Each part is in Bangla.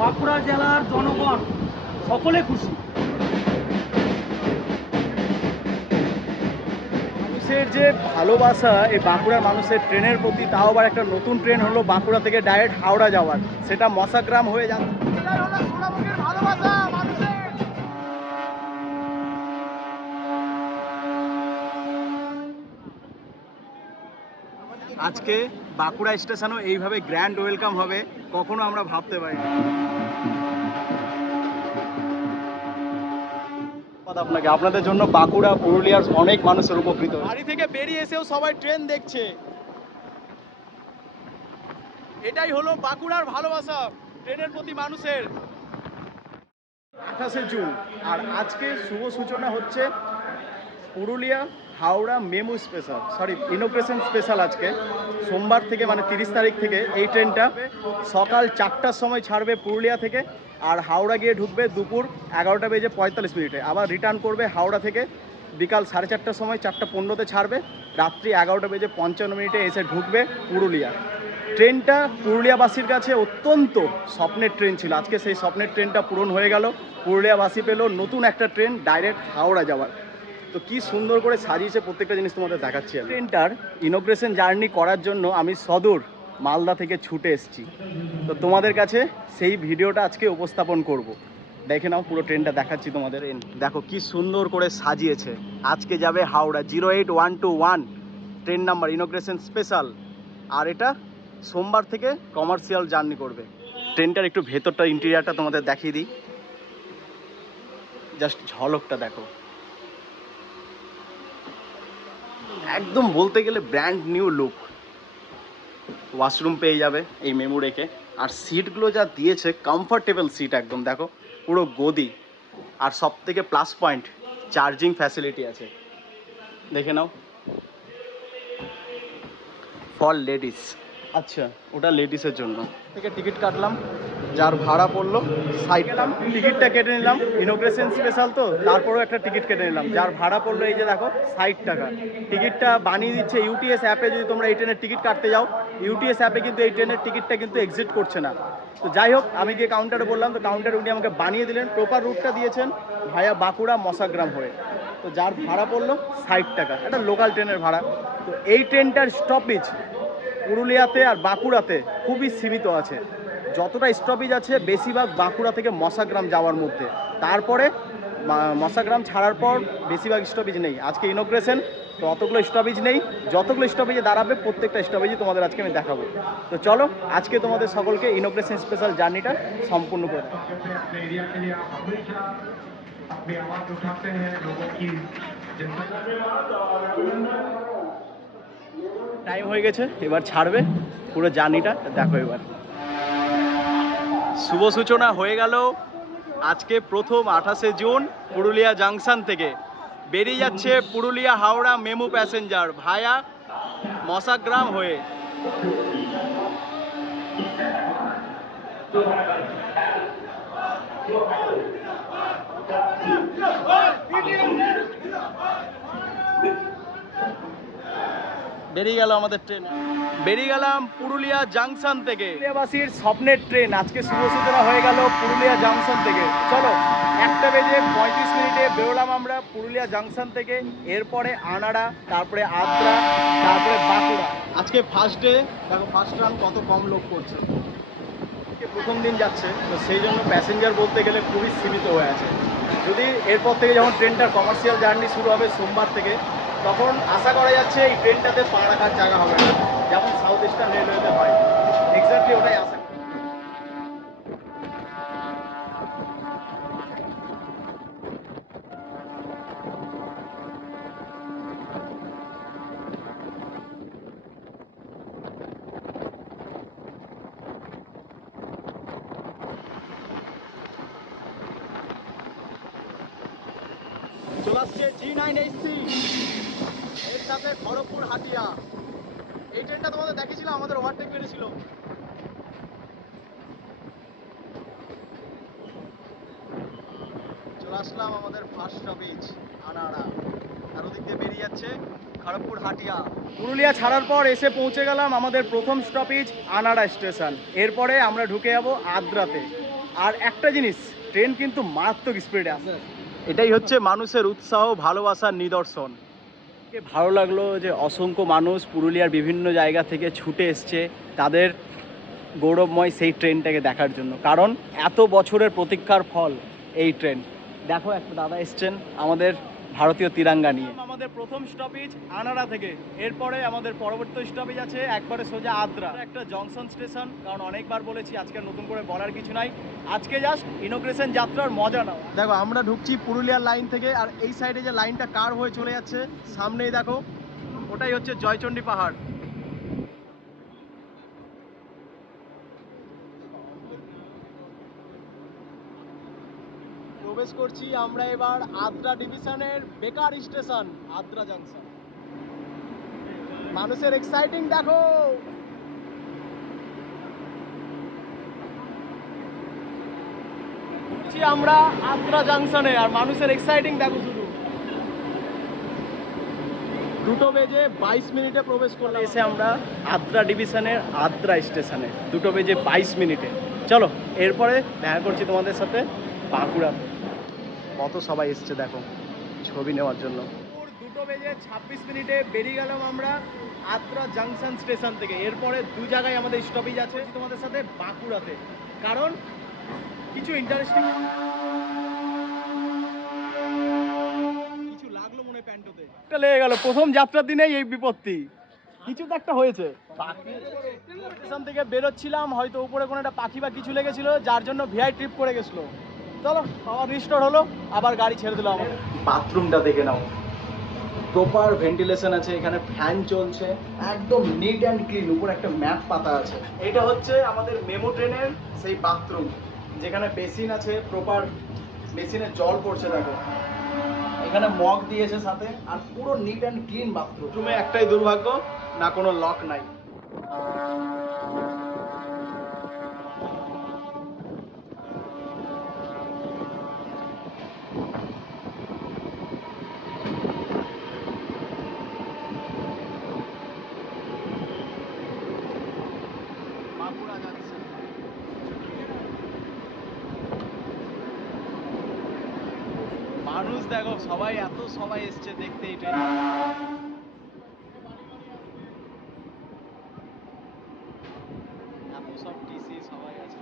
বাঁকুড়া জেলার জনগণ সকলে খুশি। মানুষের যে ভালোবাসা এই বাঁকুড়ার মানুষের ট্রেনের প্রতি, তাও আবার একটা নতুন ট্রেন হলো বাঁকুড়া থেকে ডাইরেক্ট হাওড়া যাওয়ার, সেটা মশাগ্রাম হয়ে যাচ্ছে। এটাই হলো সোনামুখীর ভালোবাসা মানুষের। আজকে বাঁকুড়া স্টেশনও এইভাবে গ্র্যান্ড ওয়েলকাম হবে কখনো আমরা ভাবতে পারিনি। আপনাকে, আপনাদের জন্য বাঁকুড়া পুরুলিয়ার অনেক মানুষের উপকৃত, বাড়ি থেকে বেরিয়ে এসেও সবাই ট্রেন দেখছে। এটাই হলো বাঁকুড়ার ভালোবাসা ট্রেনের প্রতি মানুষের। 28শে জুন আর আজকে শুভ সূচনা হচ্ছে Purulia Howrah MEMU special, inauguration special. আজকে সোমবার থেকে মানে 30 তারিখ থেকে এই ট্রেনটা সকাল 4টার সময় ছাড়বে পুরুলিয়া থেকে, আর হাওড়া গিয়ে ঢুকবে দুপুর 11:45 আবার রিটার্ন করবে হাওড়া থেকে বিকাল 4:30টার সময়, 4:15 ছাড়বে, রাত্রি 11:55 এসে ঢুকবে পুরুলিয়া। ট্রেনটা পুরুলিয়াবাসীর কাছে অত্যন্ত স্বপ্নের ট্রেন ছিল। আজকে সেই স্বপ্নের ট্রেনটা পূরণ হয়ে গেল। পুরুলিয়াবাসী পেল নতুন একটা ট্রেন ডাইরেক্ট হাওড়া যাওয়ার। তো কি সুন্দর করে সাজিয়েছে প্রত্যেকটা জিনিস তোমাদের দেখাচ্ছি। ট্রেনটার ইনোগ্রেশন জার্নি করার জন্য আমি সদূর মালদা থেকে ছুটে এসেছি। তো তোমাদের কাছে সেই ভিডিওটা আজকে উপস্থাপন করব। দেখে নাও, পুরো ট্রেনটা দেখাচ্ছি তোমাদের। দেখো কি সুন্দর করে সাজিয়েছে। আজকে যাবে Howrah 08121 train number, inauguration special. আর এটা সোমবার থেকে কমার্শিয়াল জার্নি করবে। ট্রেনটার একটু ভেতরটা, ইন্টেরিয়ারটা তোমাদের দেখিয়ে দিই, জাস্ট ঝলকটা দেখো। একদম বলতে গেলে ব্র্যান্ড নিউ লুক। ওয়াশরুম পেয়ে যাবে এই মেমু রেখে, আর সিটগুলো যা দিয়েছে কমফর্টেবল সিট একদম, দেখো পুরো গদি। আর সব থেকে প্লাস পয়েন্ট, চার্জিং ফ্যাসিলিটি আছে, দেখে নাও। ফর লেডিস, আচ্ছা ওটা লেডিসের জন্য। থেকে টিকিট কাটলাম, যার ভাড়া পড়লো 60 টাকা। টিকিটটা কেটে নিলাম, ইনোগ্রেশন স্পেশাল তো, তারপরেও একটা টিকিট কেটে নিলাম, যার ভাড়া পড়লো এই যে দেখো 60 টাকা। টিকিটটা বানিয়ে দিচ্ছে ইউটিএস অ্যাপে। যদি তোমরা এই ট্রেনের টিকিট কাটতে যাও ইউটিএস অ্যাপে, কিন্তু এই ট্রেনের টিকিটটা কিন্তু এক্সিট করছে না। তো যাই হোক, আমি গিয়ে কাউন্টারে বললাম, তো কাউন্টারে উনি আমাকে বানিয়ে দিলেন, প্রপার রুটটা দিয়েছেন ভায়া বাঁকুড়া মশাগ্রাম হয়ে। তো যার ভাড়া পড়লো 60 টাকা, একটা লোকাল ট্রেনের ভাড়া। তো এই ট্রেনটার স্টপেজ পুরুলিয়াতে আর বাঁকুড়াতে খুবই সীমিত আছে। যতটা স্টপেজ আছে বেশিরভাগ বাঁকুড়া থেকে মশাগ্রাম যাওয়ার মধ্যে, তারপরে মশাগ্রাম ছাড়ার পর বেশিরভাগ স্টপেজ নেই। আজকে ইনোগ্রেশন, তো অতগুলো স্টপেজ নেই। যতগুলো স্টপেজে দাঁড়াবে প্রত্যেকটা স্টপেজই তোমাদের আজকে আমি দেখাবো। তো চলো আজকে তোমাদের সকলকে ইনোগ্রেশন স্পেশাল জার্নিটা সম্পূর্ণ করে দেবো। টাইম হয়ে গেছে, এবার ছাড়বে, পুরো জার্নিটা দেখো। এবার শুভ সূচনা হয়ে গেল। আজকে প্রথম 28শে জুন পুরুলিয়া জাংশন থেকে বেরিয়ে যাচ্ছে পুরুলিয়া হাওড়া মেমু প্যাসেঞ্জার ভায়া মশাগ্রাম হয়ে। বেরিয়ে গেল আমাদের ট্রেন, বেরিয়ে গেলাম পুরুলিয়া জাংশন থেকে। পুরুলিয়াবাসীর স্বপ্নের ট্রেন আজকে শুভ সূচনা হয়ে গেল পুরুলিয়া জাংশন থেকে। চলো 1:35 বেরোলাম আমরা পুরুলিয়া জাংশন থেকে। এরপরে আনাড়া, তারপরে আদ্রা, তারপরে বাঁকুড়া। আজকে ফার্স্ট ডে, দেখো ফার্স্ট রান কত কম লোক করছে। প্রথম দিন যাচ্ছে, তো সেই জন্য প্যাসেঞ্জার বলতে গেলে খুবই সীমিত হয়ে আছে। যদি এরপর থেকে যখন ট্রেনটার কমার্শিয়াল জার্নি শুরু হবে সোমবার থেকে, তখন আশা করা যাচ্ছে এই ট্রেনটাতে পা রাখার জায়গা হবে না, যেমন সাউথ ইস্টার্ন রেলওয়েতে হয়। এক্স্যাক্টলি ওটাই আশা। চলে আসছে G9HC, এর সাথে খড়গপুর হাতিয়া। এই ট্রেনটা তোমাদের দেখিয়েছিলাম, আমাদের ওভারটেক মেরেছিল। চলে আসলাম আমাদের ফার্স্ট স্টপেজ আনাড়া, আর ওদিক দিয়ে বেরিয়ে যাচ্ছে খড়গপুর হাতিয়া। পুরুলিয়া ছাড়ার পর এসে পৌঁছে গেলাম আমাদের প্রথম স্টপেজ আনাড়া স্টেশন। এরপরে আমরা ঢুকে যাবো আদ্রাতে। আর একটা জিনিস, ট্রেন কিন্তু মারাত্মক স্পিডে আসে। এটাই হচ্ছে মানুষের উৎসাহ, ভালোবাসার নিদর্শন। ভালো লাগলো যে অসংখ্য মানুষ পুরুলিয়ার বিভিন্ন জায়গা থেকে ছুটে এসছে তাদের গৌরবময় সেই ট্রেনটাকে দেখার জন্য, কারণ এত বছরের প্রতীক্ষার ফল এই ট্রেন। দেখো একটা দাদা এসছেন আমাদের ভারতীয় তিরঙ্গা নিয়ে। আমাদের প্রথম স্টপেজ আনাড়া থেকে, এরপরে আমাদের পরবর্তী স্টপেজ আছে একবারে সোজা আদ্রা, একটা জংশন স্টেশন। কারণ অনেকবার বলেছি আজকে নতুন করে বলার কিছু নাই, আজকে জাস্ট ইনোগ্রেশন যাত্রার মজা নাও। দেখো আমরা ঢুকছি পুরুলিয়ার লাইন থেকে, আর এই সাইডে যে লাইনটা কার হয়ে চলে যাচ্ছে সামনেই দেখো, ওটাই হচ্ছে জয়চণ্ডী পাহাড়। প্রবেশ করছি আমরা এবার আদ্রা ডিভিশনের বেকার স্টেশন, আদ্রা জাংশন। মানুষের এক্সাইটিং দেখো, আমরা আদ্রা জাংশনে, আর মানুষের এক্সাইটিং দেখো শুধু। 2:22 প্রবেশ করলাম, এসে আমরা আদ্রা ডিভিশনের আদ্রা স্টেশনে 2:22। চলো এরপরে দেখা করছি তোমাদের সাথে বাঁকুড়া। কত সবাই এসছে দেখো ছবি নেওয়ার জন্য। 2:26 বেরিয়ে গেলাম আমরা আদ্রা জাংশন স্টেশন থেকে। এরপরে দু জায়গায় আমাদের স্টপেজ আছে তোমাদের সাথে বাঁকুড়াতে, কারণ কিছু ইন্টারেস্টিং কিছু লাগলো মনে হয় প্যান্টোতে। একটা লেগে গেল প্রথম যাত্রার দিনেই এই বিপত্তি, কিছু তো একটা হয়েছে। স্টেশন থেকে বেরোচ্ছিলাম, হয়তো উপরে কোনো একটা পাখি বা কিছু লেগেছিল, যার জন্য ভিআই ট্রিপ করে গেছিলো। চলো আবার রিস্টোর হলো, আবার গাড়ি ছেড়ে দিল আমাদের। বাথরুমটা দেখে নাও, প্রপার ভেন্টিলেশন আছে, এখানে ফ্যান চলছে, একদম নিট অ্যান্ড ক্লিন, উপর একটা ম্যাট পাতা আছে। এটা হচ্ছে আমাদের মেমো ট্রেনের সেই বাথরুম, যেখানে বেসিন আছে, প্রপার বেসিনে জল পড়ছে দেখো, এখানে মগ দিয়েছে সাথে, আর পুরো নিট অ্যান্ড ক্লিন বাথরুম। রুমে একটাই দুর্ভাগ্য, না কোনো লক নাই। মানুষ দেখো সবাই, এত সবাই এসছে দেখতে এই ট্রেন। এত সব টিসি সবাই আছে।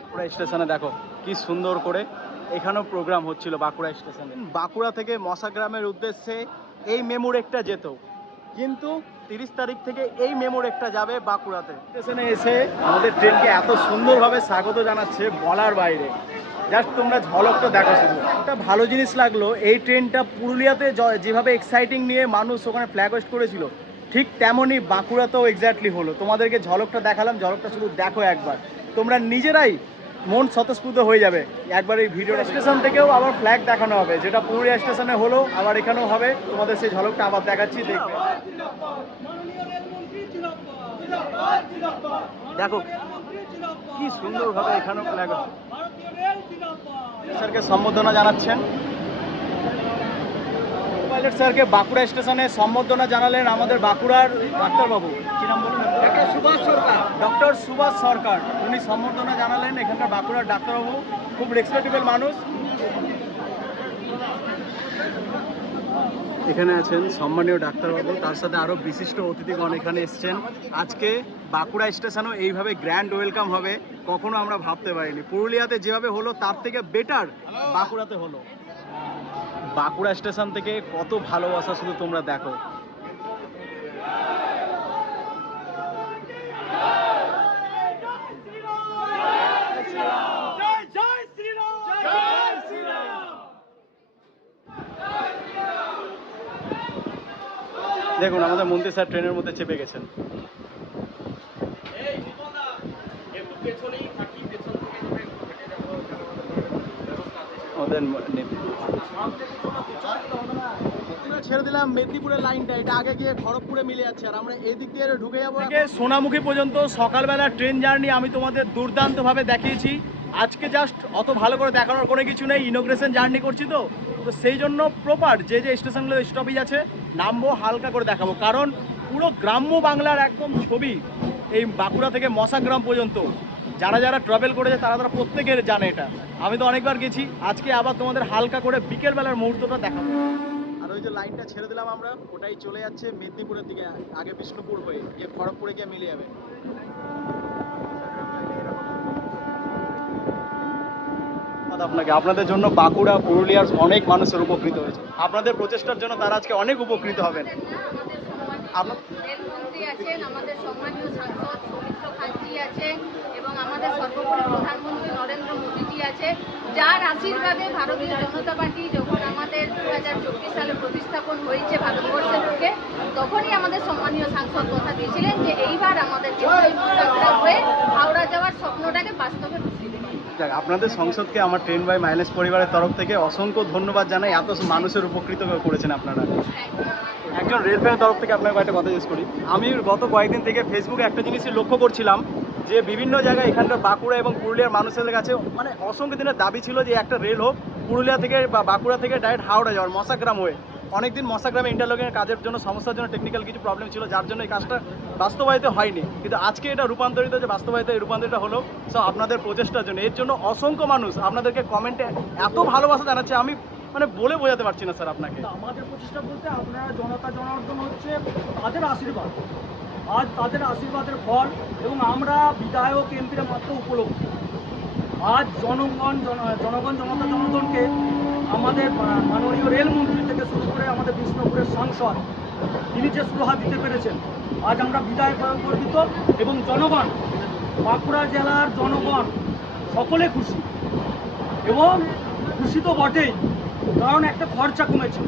বাঁকুড়া স্টেশনে দেখো কি সুন্দর করে এখানেও প্রোগ্রাম হচ্ছিল বাঁকুড়া স্টেশনে। বাঁকুড়া থেকে মশাগ্রামের উদ্দেশ্যে এই মেমোর একটা যেত, কিন্তু 30 তারিখ থেকে এই মেমোর একটা যাবে বাঁকুড়াতে। স্টেশনে এসে আমাদের ট্রেনকে এত সুন্দরভাবে স্বাগত জানাচ্ছে বলার বাইরে, জাস্ট তোমরা ঝলকটা দেখো শুধু। একটা ভালো জিনিস লাগলো, এই ট্রেনটা পুরুলিয়াতে যেভাবে এক্সাইটিং নিয়ে মানুষ ওখানে ফ্ল্যাগ হোস্ট করেছিল, ঠিক তেমনই বাঁকুড়াতেও এক্স্যাক্টলি হলো। তোমাদেরকে ঝলকটা দেখালাম, ঝলকটা শুধু দেখো একবার, তোমরা নিজেরাই মন স্বতঃস্ফূর্ত হয়ে যাবে। একবার এই ভিডিও স্টেশন থেকেও আবার ফ্ল্যাগ দেখানো হবে, যেটা পুরুলিয়া স্টেশনে হলো আবার এখানেও হবে। তোমাদের সেই ঝলকটা আবার দেখাচ্ছি, দেখবে। দেখো কি সুন্দরভাবে এখানেও ফ্ল্যাগ। স্যারকে সম্বোধনা জানাচ্ছেন, পাইলট স্যারকে বাঁকুড়া স্টেশনে সম্বোধনা জানালেন আমাদের বাঁকুড়ার ডাক্তারবাবু, কি নাম বলুন? ডক্টর সুভাষ সরকার। উনি সম্বোধনা জানালেন এখানকার বাঁকুড়ার ডাক্তারবাবু, খুব রেসপেক্টেবল মানুষ। এখানে আছেন সম্মানীয় ডাক্তারবাবু, তার সাথে আরও বিশিষ্ট অতিথিগণ এখানে এসছেন। আজকে বাঁকুড়া স্টেশনেও এইভাবে গ্র্যান্ড ওয়েলকাম হবে কখনো আমরা ভাবতে পারিনি। পুরুলিয়াতে যেভাবে হলো তার থেকে বেটার বাঁকুড়াতে হলো। বাঁকুড়া স্টেশন থেকে কত ভালোবাসা শুধু তোমরা দেখো। দেখুন আমাদের মন্ত্রী স্যার ট্রেনের মধ্যে চেপে গেছেন। ওদের আমরা ছেড়ে দিলাম মেদিনীপুরের লাইনটা, এটা আগে গিয়ে খড়গপুরে মিলে যাচ্ছে, আর আমরা এই দিক দিয়ে ঢুকে যাবো সোনামুখী পর্যন্ত। সকালবেলা ট্রেন জার্নি আমি তোমাদের দুর্দান্তভাবে দেখিয়েছি। আজকে জাস্ট অত ভালো করে দেখানোর কোনো কিছু নেই, ইনোগ্রেশন জার্নি করছি তো সেই জন্য প্রপার যে যে স্টেশনগুলো স্টপেজ আছে নামবো, হালকা করে দেখাবো, কারণ পুরো গ্রাম্য বাংলার একদম ছবি এই বাঁকুড়া থেকে মশাগ্রাম পর্যন্ত যারা যারা ট্রাভেল করেছে তারা তারা প্রত্যেকের জানে এটা। আমি তো অনেকবার গেছি, আজকে আবার তোমাদের হালকা করে বিকেলবেলার মুহূর্তটা দেখাবো। আর ওই যে লাইনটা ছেড়ে দিলাম আমরা, ওটাই চলে যাচ্ছে মেদিনীপুরের দিকে, আগে বিষ্ণুপুর হয়ে গিয়ে খড়গপুরে গিয়ে মিলে যাবে। আপনাকে আপনাদের জন্য বাঁকুড়া পুরুলিয়ার অনেক মানুষের উপকৃত হয়েছে, আপনাদের প্রচেষ্টার জন্য তারা আজকে অনেক উপকৃত হবেন। আছেন আমাদের সম্মানীয় সাংসদ সৌমিত্র খানজি আছেন এবং আমাদের সর্বোপরি প্রধানমন্ত্রী নরেন্দ্র মোদীজি আছে, যার আশীর্বাদে ভারতীয় জনতা পার্টি যখন আমাদের 2024 সালে প্রতিস্থাপন হয়েছে ভারতবর্ষের বুকে, তখনই আমাদের সম্মানীয় সাংসদ কথা দিয়েছিলেন যে এইবার আমাদের হয়ে হাওড়া যাওয়ার স্বপ্নটাকে বাস্তবে রূপ দিতে। আপনাদের সংসদকে আমার ট্রেন বাই মাইলেজ পরিবারের তরফ থেকে অসংখ্য ধন্যবাদ জানাই, এত মানুষের উপকৃত করেছেন আপনারা। একজন রেলওয়ের তরফ থেকে আপনাকে একটা কথা জিজ্ঞেস করি, আমি গত কয়েকদিন থেকে ফেসবুকে একটা জিনিসই লক্ষ্য করছিলাম যে বিভিন্ন জায়গায় এখানকার বাঁকুড়া এবং পুরুলিয়ার মানুষের কাছে মানে অসংখ্য দিনের দাবি ছিল যে একটা রেল হোক পুরুলিয়া থেকে বা বাঁকুড়া থেকে ডাইরেক্ট হাওড়া যাওয়ার মশাগ্রাম হয়ে। অনেকদিন মশাগ্রামে ইন্টারলকের কাজের জন্য সমস্যার জন্য টেকনিক্যাল কিছু প্রবলেম ছিল, যার জন্য এই কাজটা বাস্তবায়িত হয়নি, কিন্তু আজকে এটা রূপান্তরিত যে বাস্তবায়িত এই রূপান্তরিত হলো সব আপনাদের প্রচেষ্টার জন্য। এর জন্য অসংখ্য মানুষ আপনাদেরকে কমেন্টে এত ভালোবাসা জানাচ্ছে, আমি মানে বলে বোঝাতে পারছি না স্যার আপনাকে। আমাদের প্রচেষ্টা বলতে আপনারা জনতা জনার্দন হচ্ছে তাদের আশীর্বাদ, আজ তাদের আশীর্বাদের ফল, এবং আমরা বিধায়ক এমপিরা মাত্র উপলক্ষ। আজ জনগণ জনতা জনার্দনকে আমাদের মাননীয় রেলমন্ত্রী থেকে শুরু করে আমাদের বিষ্ণুপুরের সাংসদ তিনি যে সুরাহা দিতে পেরেছেন, আজ আমরা বিধায়ক গর্বিত এবং জনগণ বাঁকুড়া জেলার জনগণ সকলে খুশি, এবং খুশি তো বটেই, কারণ একটা খরচা কমেছে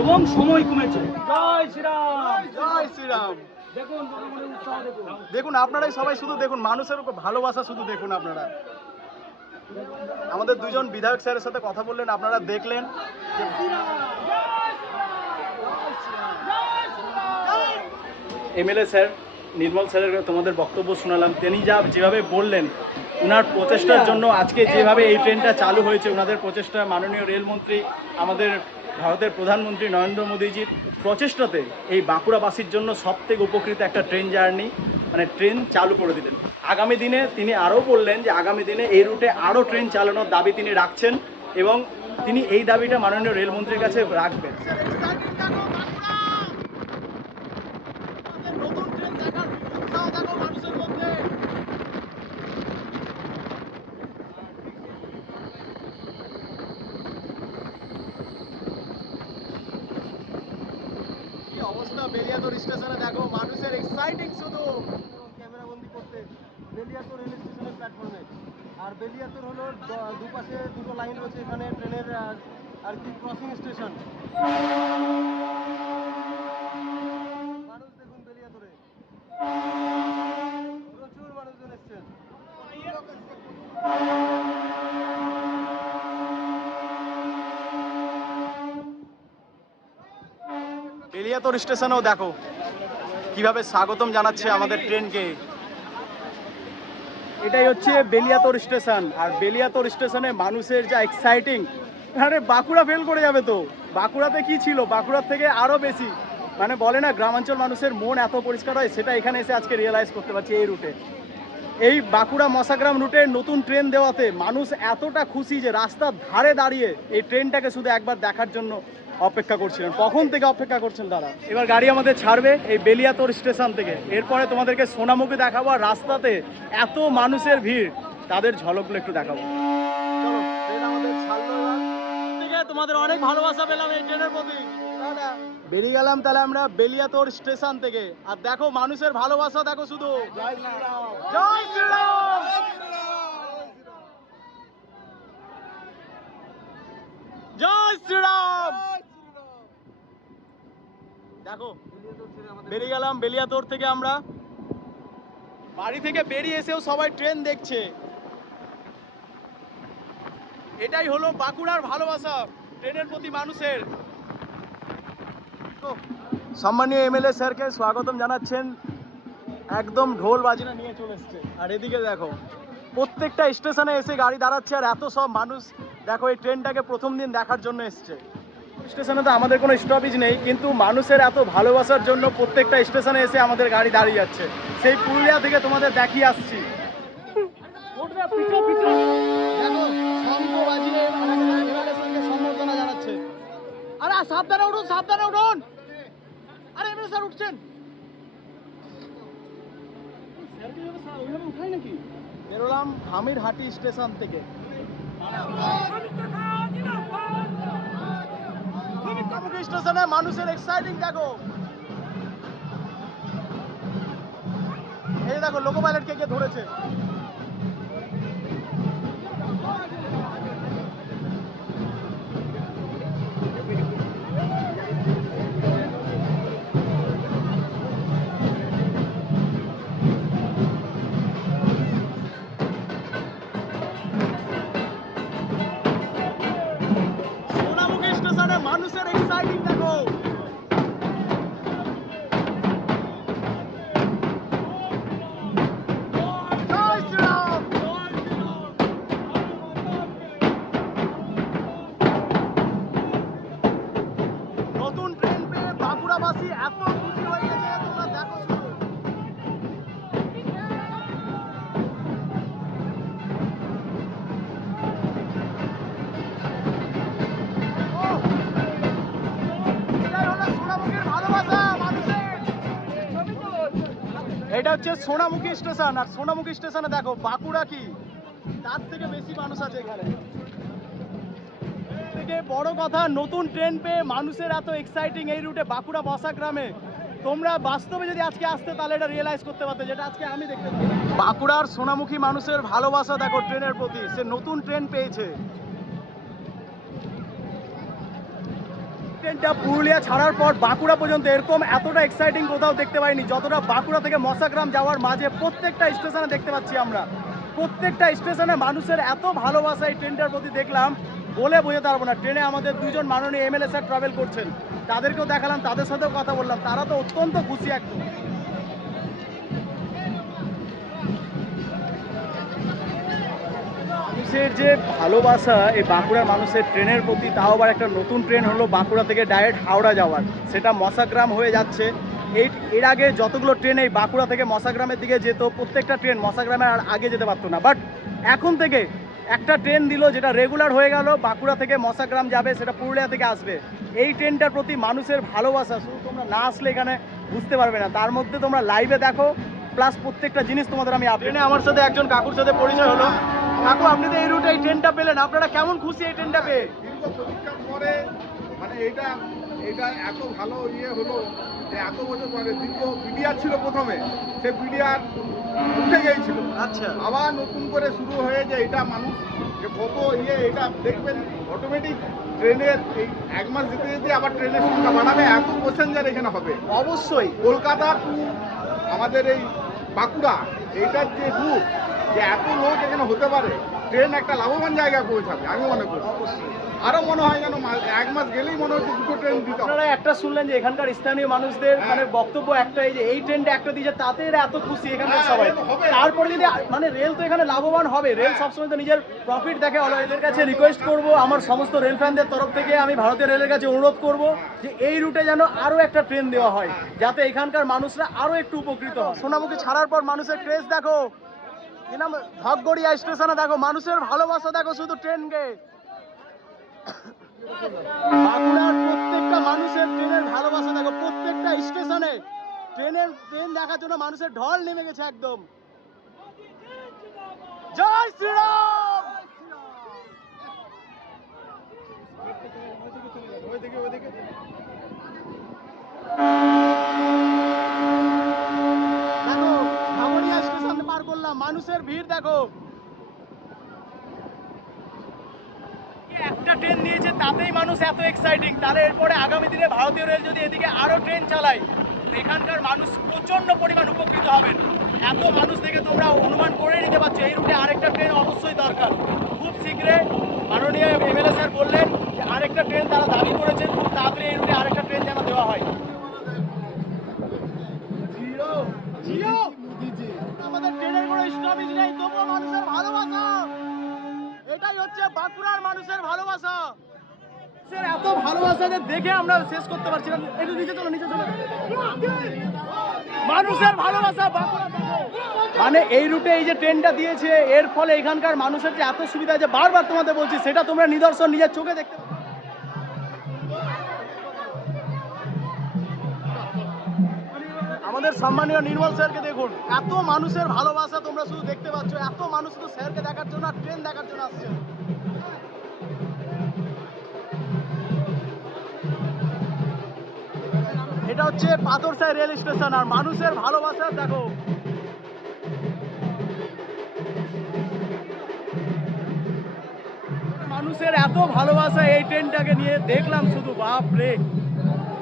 এবং সময় কমেছে। জয় শ্রীরাম, জয় শ্রীরাম। দেখুন জনগণের উৎসাহ দেখুন, দেখুন আপনারাই সবাই শুধু দেখুন, মানুষের উপর ভালোবাসা শুধু দেখুন। আপনারা আমাদের দুজন বিধায়ক স্যারের সাথে কথা বললেন, আপনারা দেখলেন। এমএলএ স্যার নির্মল স্যারের তোমাদের বক্তব্য শোনালাম, তিনি যেভাবে বললেন ওনার প্রচেষ্টার জন্য আজকে যেভাবে এই ট্রেনটা চালু হয়েছে, ওনাদের প্রচেষ্টা, মাননীয় রেলমন্ত্রী আমাদের ভারতের প্রধানমন্ত্রী নরেন্দ্র মোদীজির প্রচেষ্টাতে এই বাঁকুড়াবাসীর জন্য সবথেকে উপকৃত একটা ট্রেন জার্নি, মানে ট্রেন চালু করে দিলেন। আগামী দিনে তিনি আরও বললেন যে আগামী দিনে এই রুটে আরও ট্রেন চালানোর দাবি তিনি রাখছেন, এবং তিনি এই দাবিটা মাননীয় রেলমন্ত্রীর কাছে রাখবেন। বেলিয়াতোর স্টেশনে দেখো মানুষের এক্সাইটিং শুধু ক্যামেরাবন্দি করতে। বেলিয়াতোর রেল স্টেশনের প্ল্যাটফর্মে, আর বেলিয়াতোর হলো দুপাশে দুটো লাইন রয়েছে এখানে ট্রেনের আর কি ক্রসিং স্টেশন। মানুষ দেখুন বেলিয়াতোরে প্রচুর মানুষজন এসছেন। বেলিয়াতোর স্টেশনেও দেখো কিভাবে স্বাগতম জানাচ্ছে আমাদের ট্রেনকে। এটাই হচ্ছে বেলিয়াতোর স্টেশন, আর বেলিয়াতোর স্টেশনে মানুষের যা এক্সাইটিং, আরে বাঁকুড়া ফেল করে যাবে তো। বাঁকুড়াতে কি ছিল, বাঁকুড়ার থেকে আরও বেশি, মানে বলে না গ্রামাঞ্চল মানুষের মন এত পরিষ্কার হয়, সেটা এখানে এসে আজকে রিয়েলাইজ করতে পারছি। এই রুটে, এই বাঁকুড়া মশাগ্রাম রুটে নতুন ট্রেন দেওয়াতে মানুষ এতটা খুশি যে রাস্তার ধারে দাঁড়িয়ে এই ট্রেনটাকে শুধু একবার দেখার জন্য অপেক্ষা করছিলেন। কখন থেকে অপেক্ষা করছেন তারা। এবার গাড়ি আমাদের ছাড়বে এই বেলিয়াতোর স্টেশন থেকে, এরপরে তোমাদেরকে সোনামুখী দেখাবো, আর রাস্তাতে এত মানুষের ভিড় তাদের ঝলকগুলো একটু দেখাবো। চলো ট্রেন আমাদের ছাড়লো, তোমাদের অনেক ভালোবাসা পেলাম এই ট্রেনের প্রতি। বেরিয়ে গেলাম তাহলে আমরা বেলিয়াতোর স্টেশন থেকে, আর দেখো মানুষের ভালোবাসা দেখো শুধু। জয় শ্রীরাম, জয় শ্রীরাম, জয় শ্রীরাম। দেখো বেরিয়ে গেলাম বেলিয়াতোর থেকে আমরা, বাড়ি থেকে বেরিয়ে এসেও সবাই ট্রেন দেখছে। এটাই হলো বাঁকুড়ার ভালোবাসা ট্রেনের প্রতি মানুষের। সম্মানীয় এমএলএ স্যারকে স্বাগতম জানাচ্ছেন, একদম ঢোল বাজনা নিয়ে চলে এসছে। আর এদিকে দেখো প্রত্যেকটা স্টেশনে এসে গাড়ি দাঁড়াচ্ছে, আর এত সব মানুষ দেখো এই ট্রেনটাকে প্রথম দিন দেখার জন্য এসছে। স্টেশনে তো আমাদের কোনো স্টপেজ নেই, কিন্তু মানুষের এত ভালোবাসার জন্য প্রত্যেকটা স্টেশনে এসে আমাদের গাড়ি দাঁড়িয়ে যাচ্ছে। সেই পুরুলিয়া থেকে তোমাদের দেখিয়ে আসছি। দেখো শঙ্খ বাজিয়ে এমএলএ স্যারকে সম্বর্ধনা জানাচ্ছে। আরে সাবধানে উঠুন, সাবধানে উঠুন। আরে এমএলএ স্যার উঠছেন। বেরোলাম হামিরহাটি স্টেশন থেকে। স্টেশনে মানুষের এক্সাইটিং দেখো, এই দেখো লোকো পাইলটকে গিয়ে ধরেছে। সোনামুখী স্টেশনে মানুষের এক্সাইটিং দেখো। জয় শ্রীরাম। নতুন ট্রেন পেয়ে বাঁকুড়াবাসী এত খুশি হয়ে গেছে, তোমরা দেখো শুধু। এটা হচ্ছে সোনামুখী স্টেশন, আর সোনামুখী স্টেশনে দেখো বাঁকুড়া কি তার থেকে বেশি মানুষ আছে এখানে। থেকে বড় কথা, নতুন ট্রেন পেয়ে মানুষের এত এক্সাইটিং এই রুটে বাঁকুড়া বসাগ্রামে। তোমরা বাস্তবে যদি আজকে আসতে তাহলে এটা রিয়েলাইজ করতে পারতে, যেটা আজকে আমি দেখতে পাচ্ছি। বাঁকুড়ার সোনামুখী মানুষের ভালোবাসা দেখো ট্রেনের প্রতি, সে নতুন ট্রেন পেয়েছে। ট্রেনটা পুরুলিয়া ছাড়ার পর বাঁকুড়া পর্যন্ত এরকম এতটা এক্সাইটিং কোথাও দেখতে পাইনি, যতটা বাঁকুড়া থেকে মশাগ্রাম যাওয়ার মাঝে প্রত্যেকটা স্টেশনে দেখতে পাচ্ছি আমরা। প্রত্যেকটা স্টেশনে মানুষের এত ভালোবাসা এই ট্রেনটার প্রতি দেখলাম, বলে বোঝাতে পারবো না। ট্রেনে আমাদের দুজন মাননীয় এমএলএ স্যার ট্রাভেল করছেন, তাদেরকেও দেখালাম, তাদের সাথেও কথা বললাম, তারা তো অত্যন্ত খুশি একদম। মানুষের যে ভালোবাসা এই বাঁকুড়ার মানুষের ট্রেনের প্রতি, তাও আবার একটা নতুন ট্রেন হলো বাঁকুড়া থেকে ডাইরেক্ট হাওড়া যাওয়ার, সেটা মশাগ্রাম হয়ে যাচ্ছে। এর আগে যতগুলো ট্রেন এই বাঁকুড়া থেকে মশাগ্রামের দিকে যেত, প্রত্যেকটা ট্রেন মশাগ্রামের আর আগে যেতে পারতো না। বাট এখন থেকে একটা ট্রেন দিল যেটা রেগুলার হয়ে গেল, বাঁকুড়া থেকে মশাগ্রাম যাবে, সেটা পুরুলিয়া থেকে আসবে। এই ট্রেনটার প্রতি মানুষের ভালোবাসা শুধু তোমরা না আসলে এখানে বুঝতে পারবে না। তার মধ্যে তোমরা লাইভে দেখো, প্লাস প্রত্যেকটা জিনিস তোমাদের আমি ট্রেনে আমার সাথে একজন কাকুর সাথে পরিচয় হলো। কাকু, আপনি তো এই রুটে এই ট্রেনটা পেলেন, আপনারা কেমন খুশি এই ট্রেনটা পেয়ে? দীর্ঘ প্রতীক্ষার পরে মানে এটা এত ভালো হলো যে এত বছর পরে দীর্ঘ বিডিআর ছিল প্রথমে, সে বিডিআর উঠে গিয়েছিল। আচ্ছা, আবার নতুন করে শুরু হয়ে যে এটা মানুষ যে কত এটা দেখবেন অটোমেটিক ট্রেনের এই 1 মাস যেতে যেতে আবার ট্রেনের সংখ্যা বাড়াবে, এত প্যাসেঞ্জার এখানে হবে। অবশ্যই কলকাতা টু আমাদের এই বাঁকুড়া, এইটার যে রুট, যে এত লোক এখানে হতে পারে, ট্রেন একটা লাভবান জায়গায় পৌঁছাবে আমি মনে করি। আরো মনে হয় যেন 1 মাস গেলেই মনে হচ্ছে 2টো ট্রেন দিতে হবে। আপনারা একটা শুনলেন যে এখানকার স্থানীয় মানুষদের মানে বক্তব্য একটাই, যে এই ট্রেনটা একটা দিয়েছে তাতে এরা এত খুশি এখানকার সবাই। তারপরে যদি মানে রেল তো এখানে লাভবান হবে, রেল সবসময় তো নিজের প্রফিট দেখে। এদের কাছে রিকোয়েস্ট করব, আমার সমস্ত রেল ফ্যানদের তরফ থেকে আমি ভারতীয় রেলের কাছে অনুরোধ করব যে এই রুটে যেন আরো একটা ট্রেন দেওয়া হয়, যাতে এখানকার মানুষরা আরো একটু উপকৃত হয়। সোনামুখী ছাড়ার পর মানুষের ক্রেজ দেখো, ধকগড়িয়া স্টেশনে দেখো মানুষের ভালোবাসা দেখো শুধু ট্রেনকে। বাঁকুড়ার প্রত্যেকটা মানুষের ট্রেনের ভালোবাসা দেখো, প্রত্যেকটা স্টেশনে ট্রেন দেখার জন্য মানুষের ঢল নেমে গেছে একদম। জয় শ্রীরাম। দেখো ভাগড়িয়া স্টেশন পার করলাম, মানুষের ভিড় দেখো। একটা ট্রেন নিয়েছে তাতেই মানুষ এত এক্সাইটিং, তাহলে এরপরে আগামী দিনে ভারতীয় রেল যদি এদিকে আরো ট্রেন চালায়, এখানকার মানুষ প্রচন্ড পরিমাণ উপকৃত হবেন। এত মানুষ থেকে তোমরা অনুমান করে নিতে পারছো এই রুটে আরেকটা ট্রেন অবশ্যই দরকার। খুব শীঘ্রই মাননীয় এমএলএ স্যার বললেন যে আরেকটা ট্রেন তারা দাবি করেছেন, খুব তাড়াতাড়ি এই রুটে আরেকটা ট্রেন যেন দেওয়া হয়। ছিল আমাদের ট্রেনের কোনো স্টপেজ নেই, তবুও মানুষের ভালোবাসা, এটাই হচ্ছে বাঁকুড়ার মানুষের ভালোবাসা। স্যার এত ভালোবাসা যে দেখে আমরা শেষ করতে পারছি না। একটু নিচে চলো, নিচে চলো। মানুষের ভালোবাসা বাঁকুড়া দেখো। মানে এই রুটে এই যে ট্রেনটা দিয়েছে, এর ফলে এখানকার মানুষের যে এত সুবিধা, যে বারবার তোমাদের বলছি, সেটা তোমরা নিদর্শন নিজের চোখে দেখতে পাবে। আমাদের সম্মানীয় নির্মল স্যারকে দেখুন, এত মানুষের ভালোবাসা তোমরা শুধু দেখতে পাচ্ছ, এত মানুষ শুধু স্যারকে দেখার জন্য আর ট্রেন দেখার জন্য আসছে। এটা হচ্ছে পাথরসাই রেল স্টেশন, আর মানুষের ভালোবাসা দেখো। মানুষের এত ভালোবাসা এই ট্রেনটাকে নিয়ে দেখলাম শুধু, বাপ রে,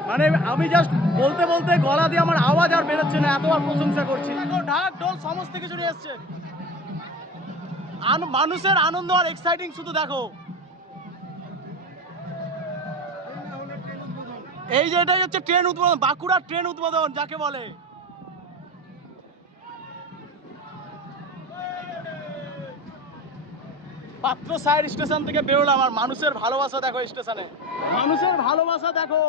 মানে আমি জাস্ট বলতে বলতে গলা দিয়ে আমার আওয়াজ আর বেরোচ্ছে না, এতবার প্রশংসা করছি। দেখো ঢাক ঢোল সমস্ত কিছু নিয়ে এসছে, মানুষের আনন্দ আর এক্সাইটিং শুধু দেখো। এই যে এটাই হচ্ছে ট্রেন উদ্বোধন, বাঁকুড়ার ট্রেন উদ্বোধন যাকে বলে। পাত্রসায়র স্টেশন থেকে বেরোলাম, আর মানুষের ভালোবাসা দেখো স্টেশনে, মানুষের ভালোবাসা দেখো।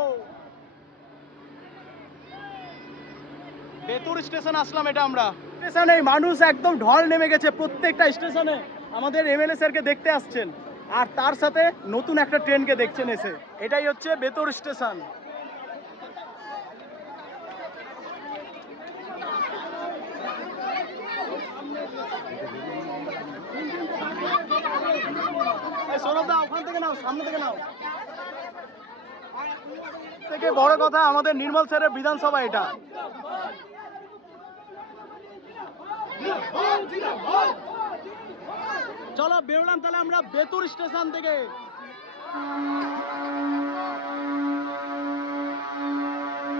বেতুর স্টেশন আসলাম, এটা আমরা স্টেশনে মানুষ একদম ঢল নেমে গেছে, প্রত্যেকটা স্টেশনে আমাদের এমএলএ স্যারকে দেখতে আসছেন, আর তার সাথে নতুন একটা ট্রেনকে দেখছেন এসে। এটাই হচ্ছে বেতুর স্টেশন। সৌরভ দা ওখান থেকে নাও, সামনে থেকে নাও। থেকে বড় কথা আমাদের নির্মল স্যারের বিধানসভা এটা। চলো বেরোলাম তাহলে আমরা বেতুর স্টেশন থেকে।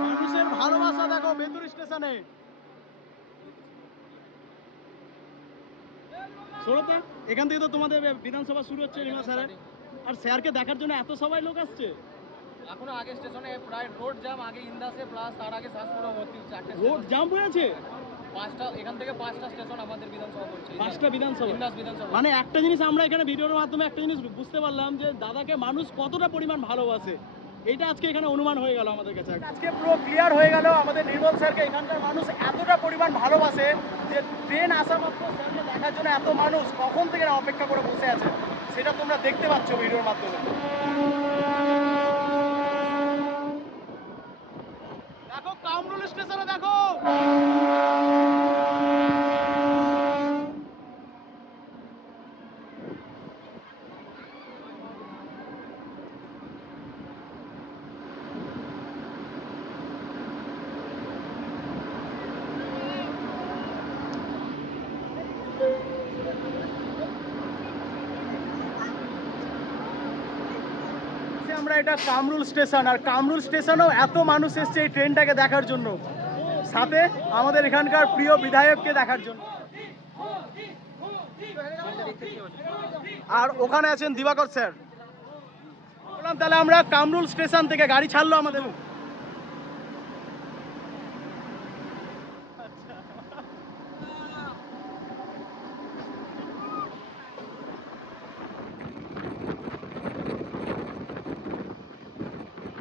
মানুষের ভালোবাসা দেখো বেতুর স্টেশনে। সৌরভ দা এখান থেকে তো তোমাদের বিধানসভা শুরু হচ্ছে নির্মল স্যারের, আর স্যারকে দেখার জন্য এত সবাই লোক আসছে। এখনো আগে স্টেশনে প্রায় রোড জ্যাম, আগে ইন্দাসে প্লাস তার আগে শাসপুরে ভর্তি, চারটে রোড জাম হয়েছে, পাঁচটা, এখান থেকে 5টা স্টেশন আমাদের বিধানসভা পড়ছে, 5টা বিধানসভা। ইন্দাস বিধানসভা। মানে একটা জিনিস আমরা এখানে ভিডিওর মাধ্যমে একটা জিনিস বুঝতে পারলাম, যে দাদাকে মানুষ কতটা পরিমাণ ভালোবাসে, এটা আজকে এখানে অনুমান হয়ে গেল আমাদের কাছে। আজকে পুরো ক্লিয়ার হয়ে গেল আমাদের নির্মল স্যারকে এখানকার মানুষ এতটা পরিমাণ ভালোবাসে, যে ট্রেন আসা মাত্র স্যারকে দেখার জন্য এত মানুষ কখন থেকে অপেক্ষা করে বসে আছে, সেটা তোমরা দেখতে পাচ্ছ ভিডিওর মাধ্যমে। দেখো কামরুল স্টেশনে দেখো, আমরা এটা কামরুল স্টেশন, আর কামরুল স্টেশনেও এত মানুষ এসছে এই ট্রেনটাকে দেখার জন্য, সাথে আমাদের এখানকার প্রিয় বিধায়ককে দেখার জন্য। আর ওখানে আছেন দিবাকর স্যার। বললাম তাহলে আমরা কামরুল স্টেশন থেকে গাড়ি ছাড়লো আমাদের।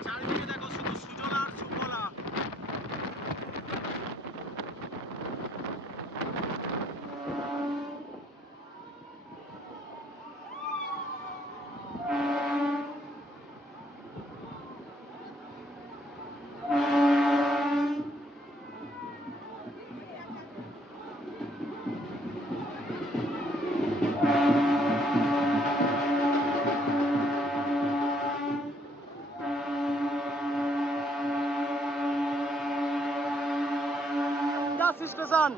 চারিদিকে দেখো শুধু সুজলা আর সুফলা। স্টেশন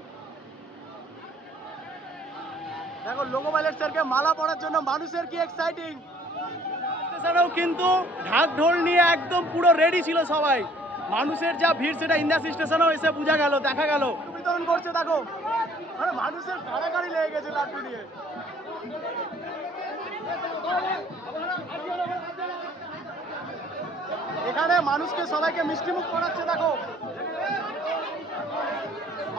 দেখো, লোগো পাইলট স্যারকে মালা পরার জন্য মানুষের কি এক্সাইটিং। স্টেশনেও কিন্তু ঢাক ঢোল নিয়ে একদম পুরো রেডি ছিল সবাই, মানুষের যা ভিড় সেটা ইন্দাস স্টেশনেও এসে বোঝা গেল, দেখা গেল। বিতরণ করছে দেখো, মানে মানুষের কাড়াকাড়ি লেগে গেছে লাড্ডু নিয়ে। এখানে মানুষকে সবাইকে মিষ্টিমুখ করাচ্ছে দেখো।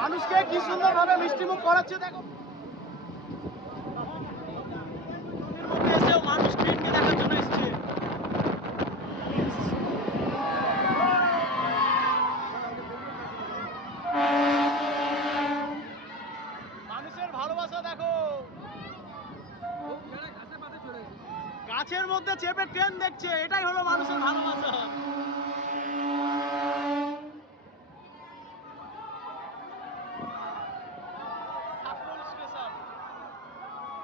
মানুষকে কি সুন্দরভাবে মিষ্টিমুখ করাচ্ছে দেখো। এসেও মানুষ ট্রেনকে দেখার জন্য এসছে। মানুষের ভালোবাসা দেখো, গাছের মধ্যে চেপে ট্রেন দেখছে, এটাই হলো মানুষের ভালোবাসা।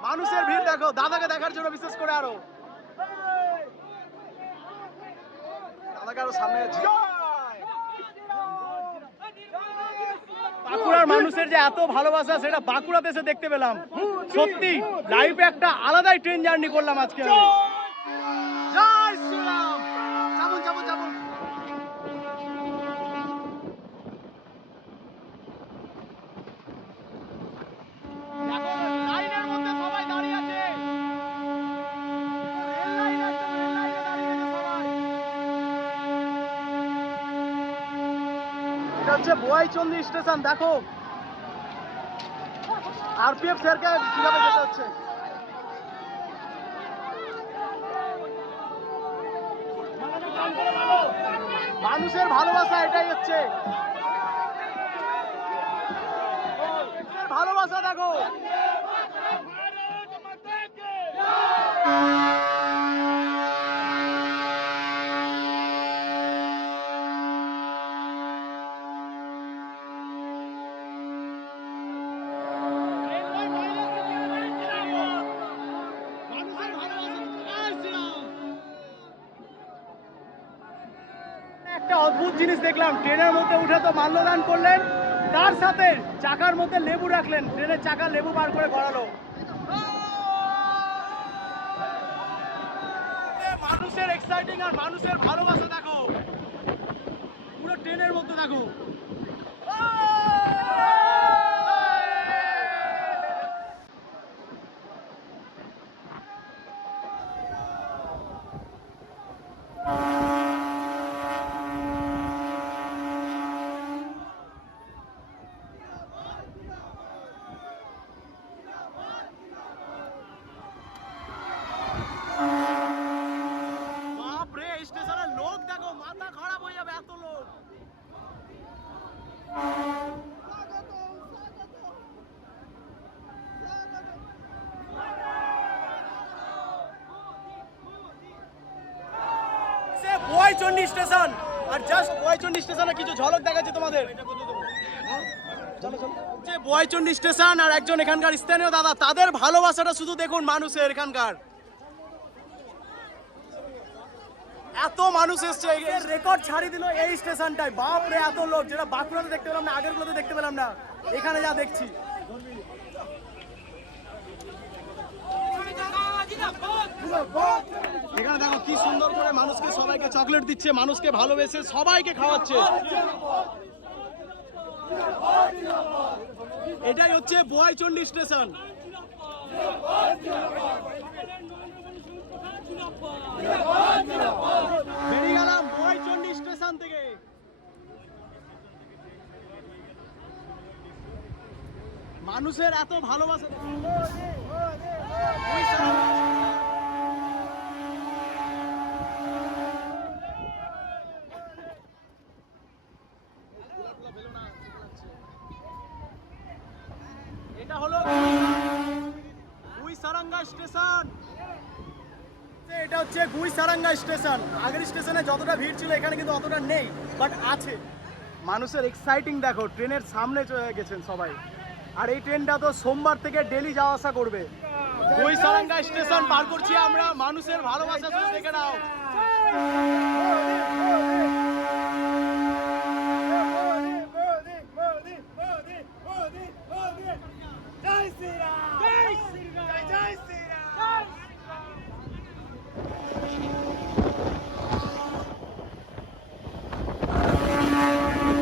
মানুষের ভিড় দেখো দাদাকে দেখার জন্য, বিশেষ করে আরো দাদাকে আরো সামনে যাচ্ছে। বাঁকুড়ার মানুষের যে এত ভালোবাসা সেটা বাঁকুড়াতে এসে দেখতে পেলাম। সত্যি লাইফে একটা আলাদাই ট্রেন জার্নি করলাম আজকে। জয় শ্রীরাম। যাবো যাবো যাবো। লাইনের মধ্যে সবাই দাঁড়িয়ে আছে। রেল লাইন একদম, রেল লাইনে দাঁড়িয়ে আছে সবাই। এটা হচ্ছে বোয়াইচন্ডী স্টেশন। দেখো আরপিএফ স্যারকে কিভাবে যেতে হচ্ছে। মানুষের ভালোবাসা এটাই হচ্ছে ভালোবাসা। দেখো একটা অদ্ভুত জিনিস দেখলাম, ট্রেনের মধ্যে উঠে তো মাল্যদান করলেন, তার সাথে চাকার মধ্যে লেবু রাখলেন, ট্রেনের চাকা লেবু বার করে গড়ালো। মানুষের এক্সাইটিং আর মানুষের ভালোবাসা দেখো পুরো ট্রেনের মধ্যে। দেখো বাপরে, স্টেশনের লোক দেখো, মাথা খারাপ হয়ে যাবে এত লোক। বোয়াইচন্ডী স্টেশন, আর জাস্ট বোয়াইচন্ডী স্টেশনে কিছু ঝলক দেখাচ্ছি তোমাদের। যে বোয়াইচন্ডী স্টেশন আর একজন এখানকার স্থানীয় দাদা, তাদের ভালোবাসাটা শুধু দেখুন মানুষের। এখানকার এত মানুষ এসছে, রেকর্ড ছাড়ি দিল এই স্টেশনটায়। বাপরে এত লোক, যেটা বাঁকুড়াতে দেখতে পেলাম না, আগের গুলোতে দেখতে পেলাম না, এখানে যা দেখছি। এখানে দেখো কি সুন্দর করে মানুষকে, সবাইকে চকলেট দিচ্ছে, মানুষকে ভালোবেসে সবাইকে খাওয়াচ্ছে। এটাই হচ্ছে বোয়াইচন্ডী স্টেশন। বেরিয়ে গেলাম বোয়াইচন্ডী স্টেশন থেকে। মানুষের এত ভালোবাসা। এটা হলো গুইসারাঙ্গা স্টেশন। এটা হচ্ছে গুইসারাঙ্গা স্টেশন। আগের স্টেশনে যতটা ভিড় ছিল এখানে কিন্তু অতটা নেই, বাট আছে। মানুষের এক্সাইটিং দেখো, ট্রেনের সামনে চলে গেছেন সবাই। আর এই ট্রেনটা তো সোমবার থেকে ডেলি যাওয়া আসা করবে। গুইসারাঙ্গা স্টেশন পার করছি আমরা। মানুষের ভালোবাসা শুধু দেখে নাও।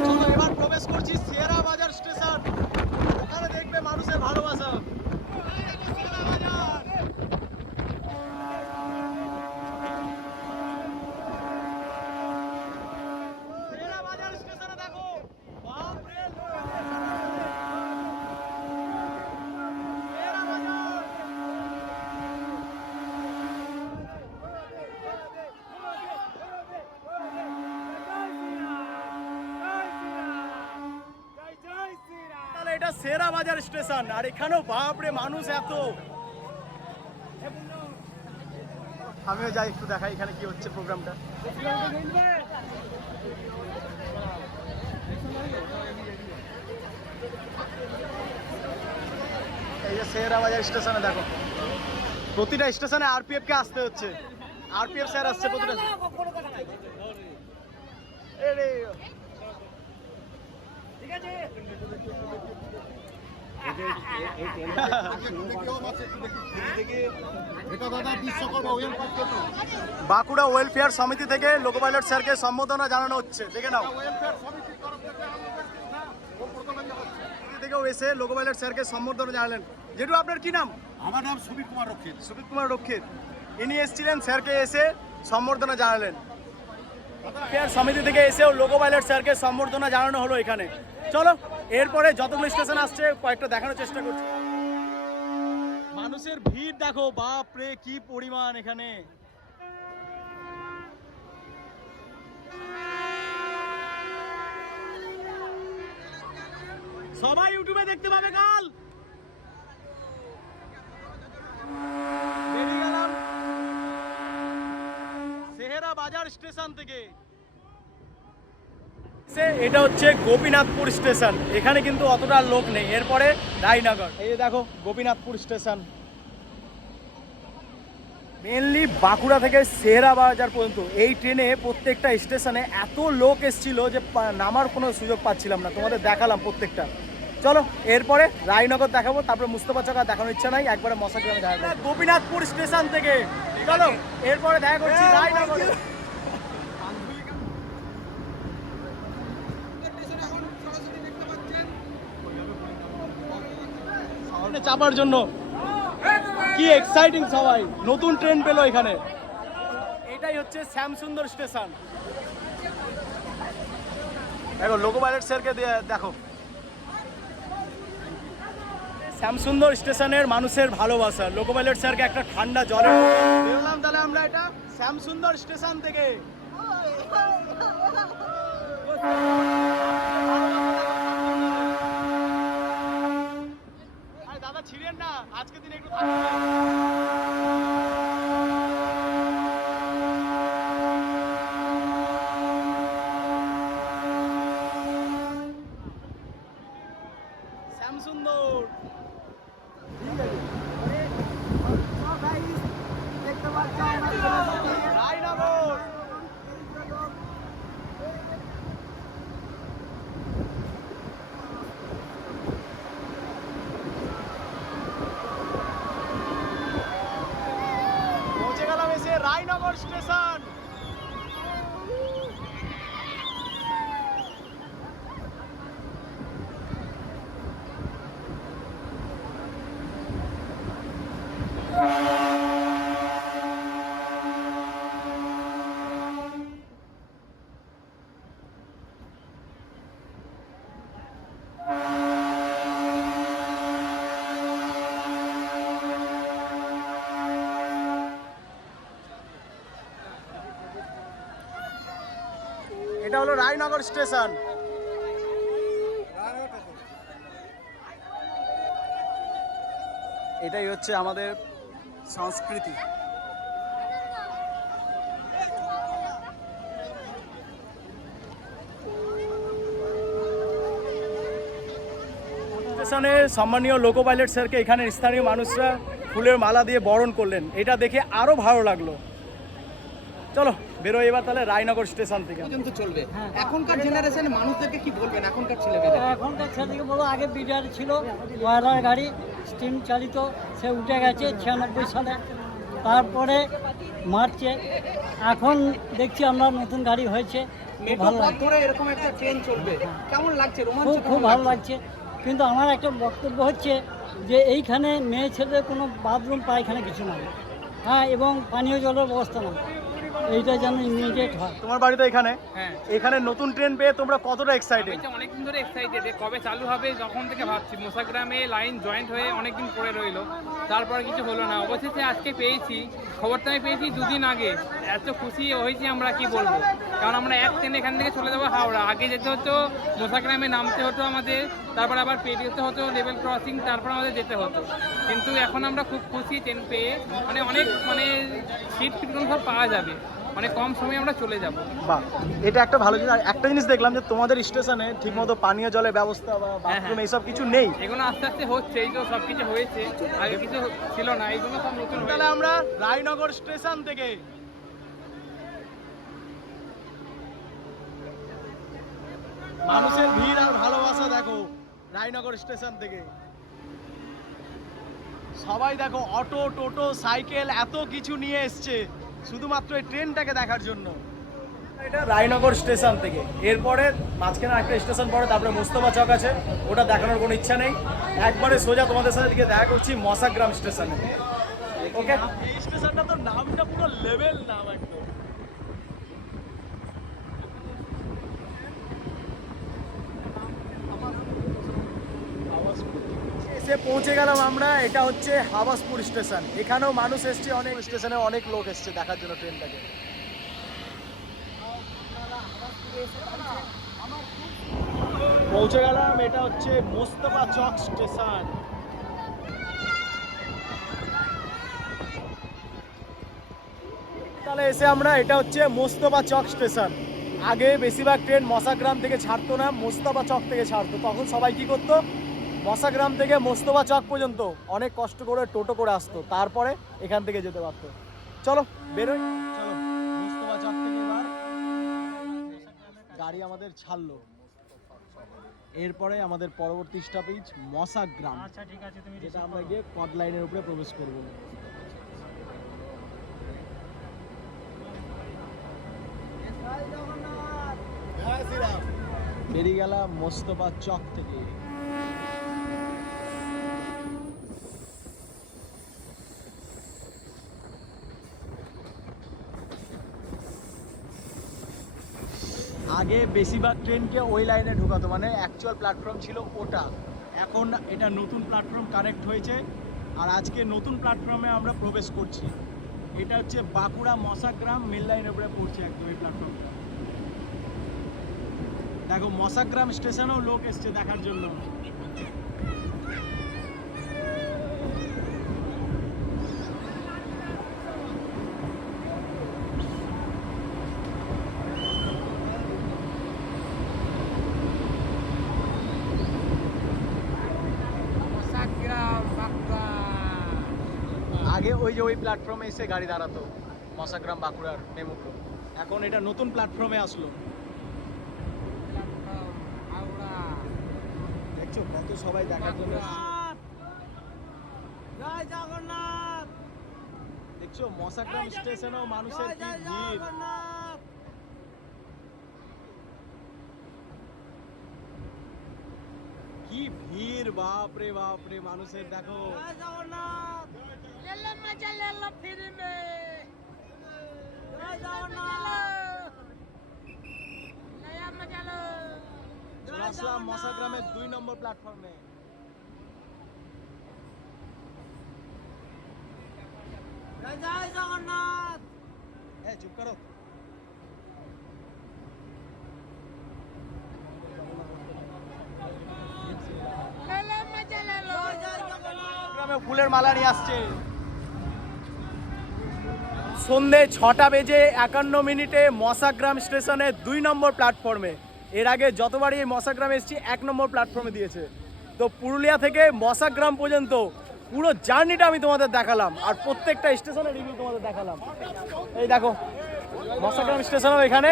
চলো এবার প্রবেশ করছি শেরা বাজার স্টেশন। ওখানে দেখবে মানুষের ভালোবাসা। এটা শেরা বাজার স্টেশন, আর এখানেও বাপরে মানুষ এত। আমিও যাই একটু দেখাই এখানে কি হচ্ছে প্রোগ্রামটা। এই যে শেরা বাজার স্টেশনে দেখো, প্রতিটা স্টেশনে আরপিএফ কে আসতে হচ্ছে। আরপিএফ স্যার আসছে প্রতিটা। বাঁকুড়া ওয়েলফেয়ার সমিতি থেকে লোকো পাইলট স্যারকে সম্বোধনা জানানো হচ্ছে, দেখে নাও। থেকেও এসে লোকো পাইলট স্যারকে সম্বোধনা জানালেন। যেটু আপনার কি নাম? আমার নাম সুবীর কুমার রক্ষিত। সুবীর কুমার রক্ষিত, ইনি এসেছিলেন, স্যারকে এসে সম্বর্ধনা জানালেন। ওয়েলফেয়ার সমিতি থেকে এসেও লোকো পাইলট স্যারকে সম্বর্ধনা জানানো হলো এখানে। চলো এরপরে যতগুলো স্টেশন আসছে কয়েকটা দেখানোর চেষ্টা করছি। মানুষের ভিড় দেখো, বাপ রে কি পরিমাণ এখানে। সবাই ইউটিউবে দেখতে পাবে কাল। বেরিয়ে গেলাম শেরা বাজার স্টেশন থেকে। এটা হচ্ছে গোপীনাথপুর স্টেশন, এখানে কিন্তু অতটা লোক নেই। এরপরে রায়নগর, এই যে দেখো গোপীনাথপুর স্টেশন। মেনলি বাঁকুড়া থেকে শেরা বাজার পর্যন্ত এই ট্রেনে প্রত্যেকটা স্টেশনে এত লোক এসেছিল যে নামার কোনো সুযোগ পাচ্ছিলাম না। তোমাদের দেখালাম প্রত্যেকটা। চলো এরপরে রায়নগর দেখাবো, তারপরে মুস্তফা চক দেখানোর ইচ্ছা নাই, একবারে মশাগ্রামে দেখা করবো। গোপীনাথপুর স্টেশন থেকে চলো এরপরে দেখা করছি রায়নগরে। চাপার জন্য কি এক্সাইটিং, সবাই নতুন ট্রেন পেলো এখানে। এটাই হচ্ছে শ্যামসুন্দর স্টেশন। দেখো লোকো পাইলট স্যারকে দেখো। শ্যামসুন্দর স্টেশনের মানুষের ভালোবাসা, লোকো পাইলট স্যারকে একটা ঠান্ডা জলে বেরোলাম। তাহলে আমরা এটা শ্যামসুন্দর স্টেশন থেকে। দাদা ছিলেন না আজকে দিনে একটু শ্যামসুন্দর। রায়নগর পৌঁছে গেলাম এসে রায়নগর স্টেশন। এটা হলো রায়নগর স্টেশন। এটাই হচ্ছে আমাদের সংস্কৃতি। স্টেশনে সম্মানীয় লোকো পাইলট স্যারকে এখানে স্থানীয় মানুষরা ফুলের মালা দিয়ে বরণ করলেন, এটা দেখে আরো ভালো লাগলো। চলো বেরো এবার তাহলে রায়নগর স্টেশন থেকে। পর্যন্ত চলবে। এখনকার জেনারেশনে মানুষদেরকে কি বলবেন? এখনকার ছেলেমেয়েদের এখনকার ছেলেকে বলো, আগে বিডার ছিল ময়লার গাড়ি স্টিম চালিত, সে উঠে গেছে 96 সালে, তারপরে মার্চে। এখন দেখছি আমরা নতুন গাড়ি হয়েছে, খুব ভালো লাগছে। ধরে এরকম একটা ট্রেন চলবে, কেমন লাগছে? রোমাঞ্চ খুব ভালো লাগছে। কিন্তু আমার একটা বক্তব্য হচ্ছে যে এইখানে মেয়ে ছেলেদের কোনো বাথরুম পায়খানা কিছু নাই, হ্যাঁ, এবং পানীয় জলের ব্যবস্থা নাই। এইটা যেন ইমিডিয়েট হয়। তোমার বাড়ি তো এখানে, হ্যাঁ এখানে নতুন ট্রেন পেয়ে তোমরা কতটা এক্সাইটেড? আমি তো অনেকদিন ধরে এক্সাইটেড, কবে চালু হবে যখন থেকে ভাবছি। মোসাগ্রামে লাইন জয়েন্ট হয়ে অনেকদিন পরে রইলো, তারপরে কিছু হলো না, অবশেষে আজকে পেয়েছি। খবরটা আমি পেয়েছি দুদিন আগে, এত খুশি হয়েছি আমরা কি বলবো। কারণ আমরা এক ট্রেন এখান থেকে চলে যাবো হাওড়া, আগে যেতে হতো মোসাগ্রামে নামতে হতো আমাদের, তারপর আবার পেরিয়ে হতো লেভেল ক্রসিং, তারপর আমাদের যেতে হতো। কিন্তু এখন আমরা খুব খুশি ট্রেন পেয়ে, মানে অনেক মানে সিট ফিটগুলো সব পাওয়া যাবে, মানে কম সময়ে আমরা চলে যাব। বাহ, এটা একটা ভালো জিনিস। আর একটা জিনিস দেখলাম যে তোমাদের স্টেশনে ঠিকমতো পানীয় জলের ব্যবস্থা বা বাথরুম এইসব কিছু নেই। এগুলো আস্তে আস্তে হচ্ছে, এই তো সব কিছু হয়েছে, আগে কিছু ছিল না, এইগুলো সব নতুন হয়েছে। তাহলে আমরা রায়নগর স্টেশন থেকে মানুষের ভিড় আর ভালোবাসা দেখো, রায়নগর স্টেশন থেকে সবাই দেখো অটো টোটো সাইকেল এত কিছু নিয়ে এসছে শুধুমাত্র এই ট্রেনটাকে দেখার জন্য। এটা রায়নগর স্টেশন থেকে, এরপরে মাঝখানে একটা স্টেশন পড়ে, তারপরে মোস্তফা চক আছে, ওটা দেখানোর কোনো ইচ্ছা নেই। একবারে সোজা তোমাদের সাথে দিকে দেখা করছি মশাগ্রাম স্টেশনে। ওকে, এই স্টেশনটা তো নামটা পুরো লেভেল নাম একদম। এসে পৌঁছে গেলাম আমরা, এটা হচ্ছে হাবাসপুর স্টেশন। এখানেও মানুষ এসছে, অনেক স্টেশনে অনেক লোক এসছে দেখার জন্য ট্রেনটাকে। পৌঁছে গেলাম, এটা হচ্ছে মোস্তফা চক স্টেশন। তাহলে এসে আমরা, এটা হচ্ছে মোস্তফা চক স্টেশন। আগে বেশিরভাগ ট্রেন মশাগ্রাম থেকে ছাড়তো না, মোস্তফা চক থেকে ছাড়তো। তখন সবাই কি করতো, মশাগ্রাম থেকে মোস্তফা চক পর্যন্ত অনেক কষ্ট করে টোটো করে আসতো, তারপরে এখান থেকে যেতে পারতো। চলো বেরোই, চলো মোস্তফা চক থেকে এবার গাড়ি আমাদের ছাড়লো। এরপরে আমাদের পরবর্তী স্টপেজ মশাগ্রাম। আচ্ছা ঠিক আছে, তুমি যেটা আমরা গিয়ে কট লাইনের উপরে প্রবেশ করবো। বেরিয়ে গেলাম মোস্তফা চক থেকে। আগে বেশিরভাগ ট্রেনকে ওই লাইনে ঢোকাতো, মানে অ্যাকচুয়াল প্ল্যাটফর্ম ছিল ওটা। এখন এটা নতুন প্ল্যাটফর্ম কানেক্ট হয়েছে, আর আজকে নতুন প্ল্যাটফর্মে আমরা প্রবেশ করছি। এটা হচ্ছে বাঁকুড়া মশাগ্রাম মেল লাইনের উপরে পড়ছে একদম এই প্ল্যাটফর্মটা। দেখো মশাগ্রাম স্টেশনেও লোক এসছে দেখার জন্য। আগে ওই যে ওই প্ল্যাটফর্মে এসে গাড়ি দাঁড়াতো মশাগ্রাম বাঁকুড়ার মেমুগুলো, এখন এটা নতুন প্ল্যাটফর্মে আসলো। দেখছো কত সবাই দেখার জন্য। জয় জগন্নাথ। দেখছো মশাগ্রাম স্টেশনেও মানুষের কি ভিড়। কি ভিড়, বাপ রে মানুষের দেখো। জয় জগন্নাথ। লেলে মজা লেলে ফিরে মে। জয় জগন্নাথ। নয়া মজা লো। চলে আসলাম মশাগ্রামের 2 নম্বর প্ল্যাটফর্মে। জয় জগন্নাথ। হ্যাঁ চুপ করো। লেলে মজা লেলো। জয় জগন্নাথ। গ্রামে ফুলের মালা নিয়ে আসছে। সন্ধে 6টা বেজে 51 মশাগ্রাম স্টেশনে 2 নম্বর প্ল্যাটফর্মে। এর আগে যতবারই এই মশাগ্রামে এসেছি 1 নম্বর প্ল্যাটফর্মে দিয়েছে। তো পুরুলিয়া থেকে মশাগ্রাম পর্যন্ত পুরো জার্নিটা আমি তোমাদের দেখালাম, আর প্রত্যেকটা স্টেশনের রিভিউ তোমাদের দেখালাম। এই দেখো মশাগ্রাম স্টেশনেও এখানে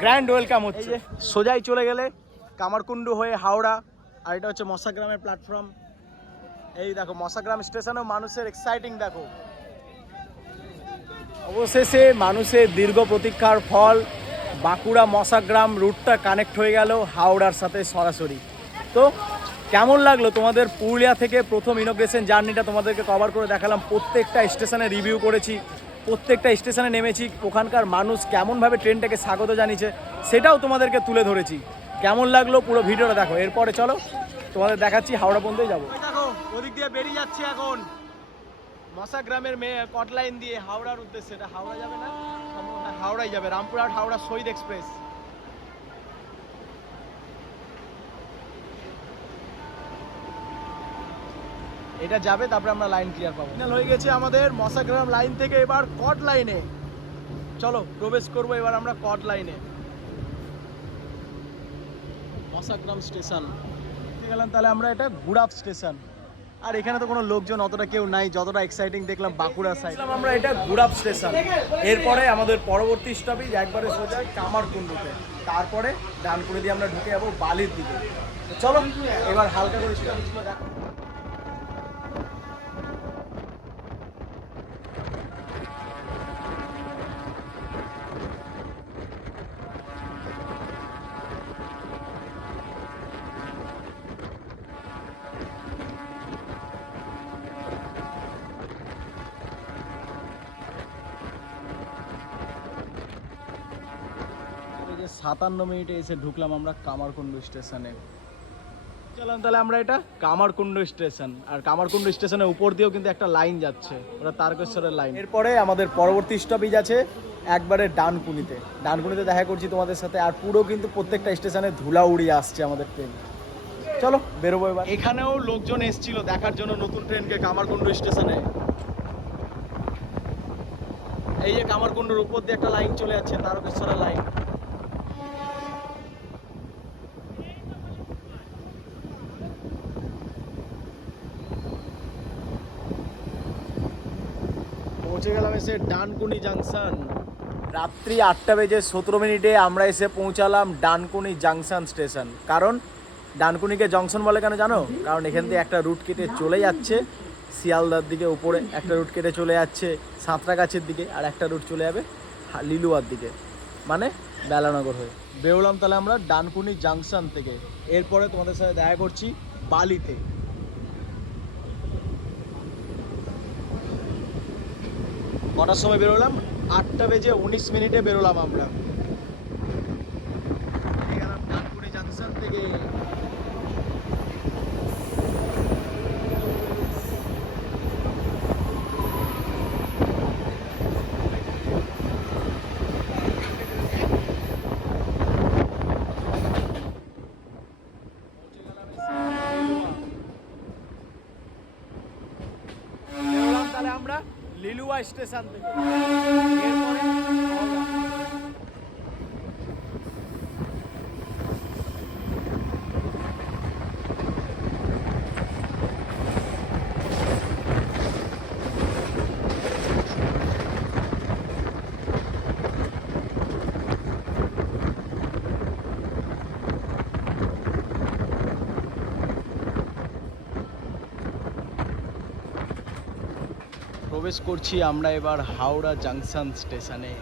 গ্র্যান্ড ওয়েলকাম হচ্ছে। সোজাই চলে গেলে কামারকুণ্ডু হয়ে হাওড়া, আর এটা হচ্ছে মশাগ্রামের প্ল্যাটফর্ম। এই দেখো মশাগ্রাম স্টেশনেও মানুষের এক্সাইটিং দেখো। অবশেষে মানুষের দীর্ঘ প্রতীক্ষার ফল, বাঁকুড়া মশাগ্রাম রুটটা কানেক্ট হয়ে গেল হাওড়ার সাথে সরাসরি। তো কেমন লাগলো তোমাদের পুরুলিয়া থেকে প্রথম ইনোগ্রেশন জার্নিটা তোমাদেরকে কভার করে দেখালাম, প্রত্যেকটা স্টেশনে রিভিউ করেছি, প্রত্যেকটা স্টেশনে নেমেছি, ওখানকার মানুষ কেমনভাবে ট্রেনটাকে স্বাগত জানিয়েছে সেটাও তোমাদেরকে তুলে ধরেছি। কেমন লাগলো পুরো ভিডিওটা দেখো। এরপরে চলো তোমাদের দেখাচ্ছি হাওড়া পর্যন্তই যাবো। দেখো ওদিক দিয়ে বেরিয়ে যাচ্ছে এখন মশা গ্রামের মেয়ে কট লাইন দিয়ে হাওড়ার উদ্দেশ্যে। এটা হাওড়া যাবে না, হাওড়াই যাবে, রামপুরহাট হাওড়া শহীদ এক্সপ্রেস। এটা যাবে, তারপরে আমরা লাইন ক্লিয়ার পাবো। ফাইনাল হয়ে গেছে আমাদের মশাগ্রাম লাইন থেকে এবার কট লাইনে। চলো প্রবেশ করবো এবার আমরা কট লাইনে। মশাগ্রাম স্টেশন গেলাম, তাহলে আমরা এটা গুড়াপ স্টেশন। আর এখানে তো কোনো লোকজন অতটা কেউ নাই, যতটা এক্সাইটিং দেখলাম বাঁকুড়া সাইড। আমরা এটা গুড়াপ স্টেশন। এরপরে আমাদের পরবর্তী স্টপেজ একবারে সোজা কামারকুণ্ডুতে, তারপরে ডানকুনি দিয়ে আমরা ঢুকে যাবো বালির দিকে। চলো এবার হালকা করে স্টপেজগুলো দেখো। এই যে 57 মিনিটে এসে ঢুকলাম আমরা কামারকুণ্ডু স্টেশনে। চলাম তাহলে আমরা এটা কামারকুণ্ডু স্টেশন। আর কামারকুণ্ডু স্টেশনের উপর দিয়েও কিন্তু একটা লাইন যাচ্ছে, ওটা তারকেশ্বরের লাইন। এরপরে আমাদের পরবর্তী স্টপেজ আছে একবারে ডানকুনিতে। ডানকুনিতে দেখা করছি তোমাদের সাথে। আর পুরো কিন্তু প্রত্যেকটা স্টেশনে ধুলা উড়িয়ে আসছে আমাদের ট্রেন। চলো বেরোবো এবার। এখানেও লোকজন এসেছিল দেখার জন্য নতুন ট্রেনকে কামারকুণ্ডু স্টেশনে। এই যে কামারকুণ্ডুর উপর দিয়ে একটা লাইন চলে যাচ্ছে, তারকেশ্বরের লাইন। পৌঁছে গেলাম এসে ডানকুনি জাংশন। রাত্রি 8:17 আমরা এসে পৌঁছালাম ডানকুনি জাংশন স্টেশন। কারণ ডানকুনিকে জংশন বলে কেন জানো? কারণ এখান থেকে একটা রুট কেটে চলে যাচ্ছে শিয়ালদার দিকে, উপরে একটা রুট কেটে চলে যাচ্ছে সাঁতরাগাছির দিকে, আর একটা রুট চলে যাবে লিলুয়ার দিকে, মানে বেলানগর হয়ে। বেরোলাম তাহলে আমরা ডানকুনি জাংশন থেকে। এরপরে তোমাদের সাথে দেখা করছি বালিতে। কটার সময় বেরোলাম? 8:19 বেরোলাম আমরা। ডানকুনি জাংশন থেকে তাহলে আমরা লিলুয়া স্টেশন থেকে। এরপরে প্রবেশ করছি আমরা এবার হাওড়া জাংশন স্টেশনে।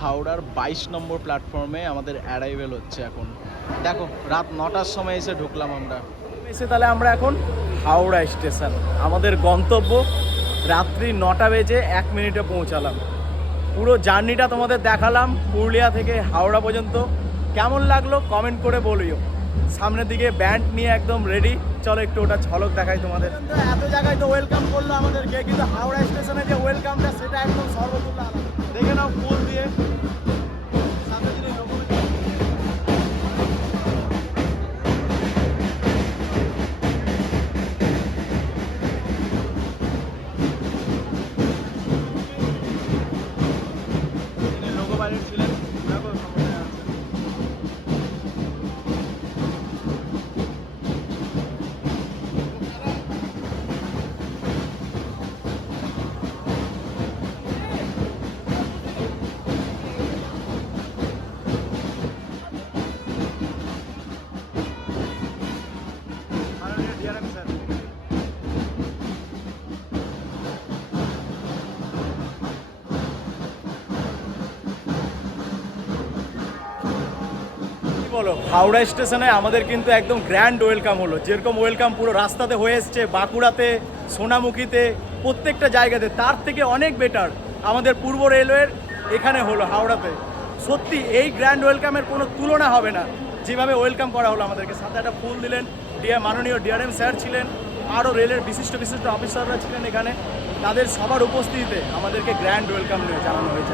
হাওড়ার 22 নম্বর প্ল্যাটফর্মে আমাদের অ্যারাইভেল হচ্ছে এখন। দেখো রাত 9টার সময় এসে ঢুকলাম আমরা। এসে তাহলে আমরা এখন হাওড়া স্টেশন, আমাদের গন্তব্য। রাত্রি 9:01 পৌঁছালাম। পুরো জার্নিটা তোমাদের দেখালাম পুরুলিয়া থেকে হাওড়া পর্যন্ত। কেমন লাগলো কমেন্ট করে বলিও। সামনের দিকে ব্যান্ড নিয়ে একদম রেডি। চলো একটু ওটা ঝলক দেখাই তোমাদের। এত জায়গায় তো ওয়েলকাম করলো আমাদেরকে, কিন্তু হাওড়া স্টেশনে যে ওয়েলকামটা সেটা একদম সর্বতুল্য আলাদা। দেখে নাও ফুল দিয়ে সামনে দিকে লোক। লোগো পাইলট ছিলেন, দেখো সামনে আছে। বলো হাওড়া স্টেশনে আমাদের কিন্তু একদম গ্র্যান্ড ওয়েলকাম হলো। যেরকম ওয়েলকাম পুরো রাস্তাতে হয়ে এসছে, বাঁকুড়াতে, সোনামুখীতে, প্রত্যেকটা জায়গাতে, তার থেকে অনেক বেটার আমাদের পূর্ব রেলওয়ের এখানে হলো হাওড়াতে। সত্যি এই গ্র্যান্ড ওয়েলকামের কোনো তুলনা হবে না, যেভাবে ওয়েলকাম করা হলো আমাদেরকে। সাথে একটা ফুল দিলেন, মাননীয় ডিআরএম স্যার ছিলেন, আরও রেলের বিশিষ্ট বিশিষ্ট অফিসাররা ছিলেন এখানে, তাদের সবার উপস্থিতিতে আমাদেরকে গ্র্যান্ড ওয়েলকাম জানানো হয়েছে।